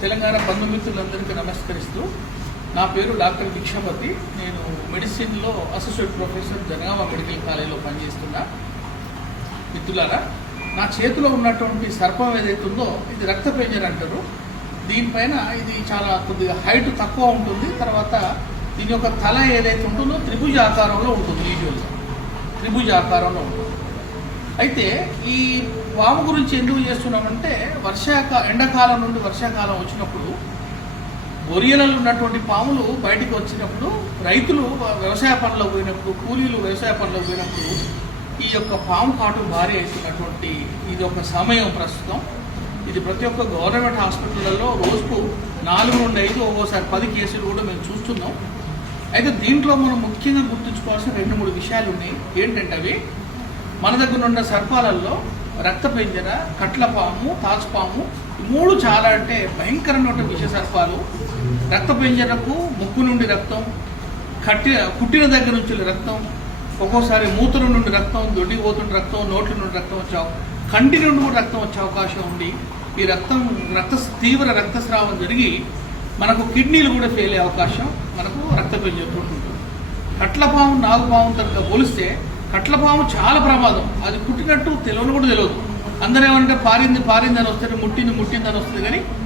తెలంగాణ బంధుమిత్రులందరికీ నమస్కరిస్తూ, నా పేరు డాక్టర్ భిక్షపతి. నేను మెడిసిన్లో అసోసియేట్ ప్రొఫెసర్, జనగామ మెడికల్ కాలేజీలో పనిచేస్తున్నా. మిత్రులారా, నా చేతిలో ఉన్నటువంటి సర్పం ఏదైతే ఉందో ఇది రక్తపేంజర్ అంటారు. దీనిపైన ఇది చాలా కొద్దిగా హైట్ తక్కువ ఉంటుంది. తర్వాత దీని యొక్క తల ఏదైతే ఉంటుందో త్రిభుజ ఆకారంలో ఉంటుంది. యూజువల్గా త్రిభుజ ఆకారంలో ఉంటుంది. అయితే ఈ పాము గురించి ఎందుకు చేస్తున్నామంటే, ఎండాకాలం నుండి వర్షాకాలం వచ్చినప్పుడు బొరియలలో ఉన్నటువంటి పాములు బయటికి వచ్చినప్పుడు రైతులు వ్యవసాయ పనులకు పోయినప్పుడు, కూలీలు వ్యవసాయ పనులకు పోయినప్పుడు ఈ యొక్క పాము కాటు భారీ అవుతున్నటువంటి ఇది ఒక సమయం ప్రస్తుతం. ఇది ప్రతి ఒక్క గవర్నమెంట్ హాస్పిటళ్లలో రోజుకు 4 నుండి 5, ఒక్కోసారి 10 కేసులు కూడా మేము చూస్తున్నాం. అయితే దీంట్లో మనం ముఖ్యంగా గుర్తుంచుకోవాల్సిన 2-3 విషయాలు ఉన్నాయి. ఏంటంటే అవి, మన దగ్గర ఉన్న సర్పాలలో రక్తపెంజర, కట్లపాము, తాచుపాము, ఈ 3 చాలా అంటే భయంకరమైన విష సర్పాలు. రక్తపెంజరకు ముక్కు నుండి రక్తం, కుట్టిన దగ్గర నుంచి రక్తం, ఒక్కోసారి మూత్రం నుండి రక్తం, దొడ్డికి పోతుంటే రక్తం, నోట్ల నుండి రక్తం కంటి నుండి కూడా రక్తం వచ్చే అవకాశం ఉంది. ఈ తీవ్ర రక్తస్రావం జరిగి మనకు కిడ్నీలు కూడా ఫెయిల్ అయ్యే అవకాశం మనకు రక్తపెంజరతో ఉంటుంది. కట్లపాము, నాగుపాము తనక పోలిస్తే కట్లపాము చాలా ప్రమాదం. అది కుట్టినట్టు తెలియని కూడా తెలియదు. అందరూ ఏమంటే పారింది అని వస్తుంది, ముట్టింది అని వస్తుంది. కానీ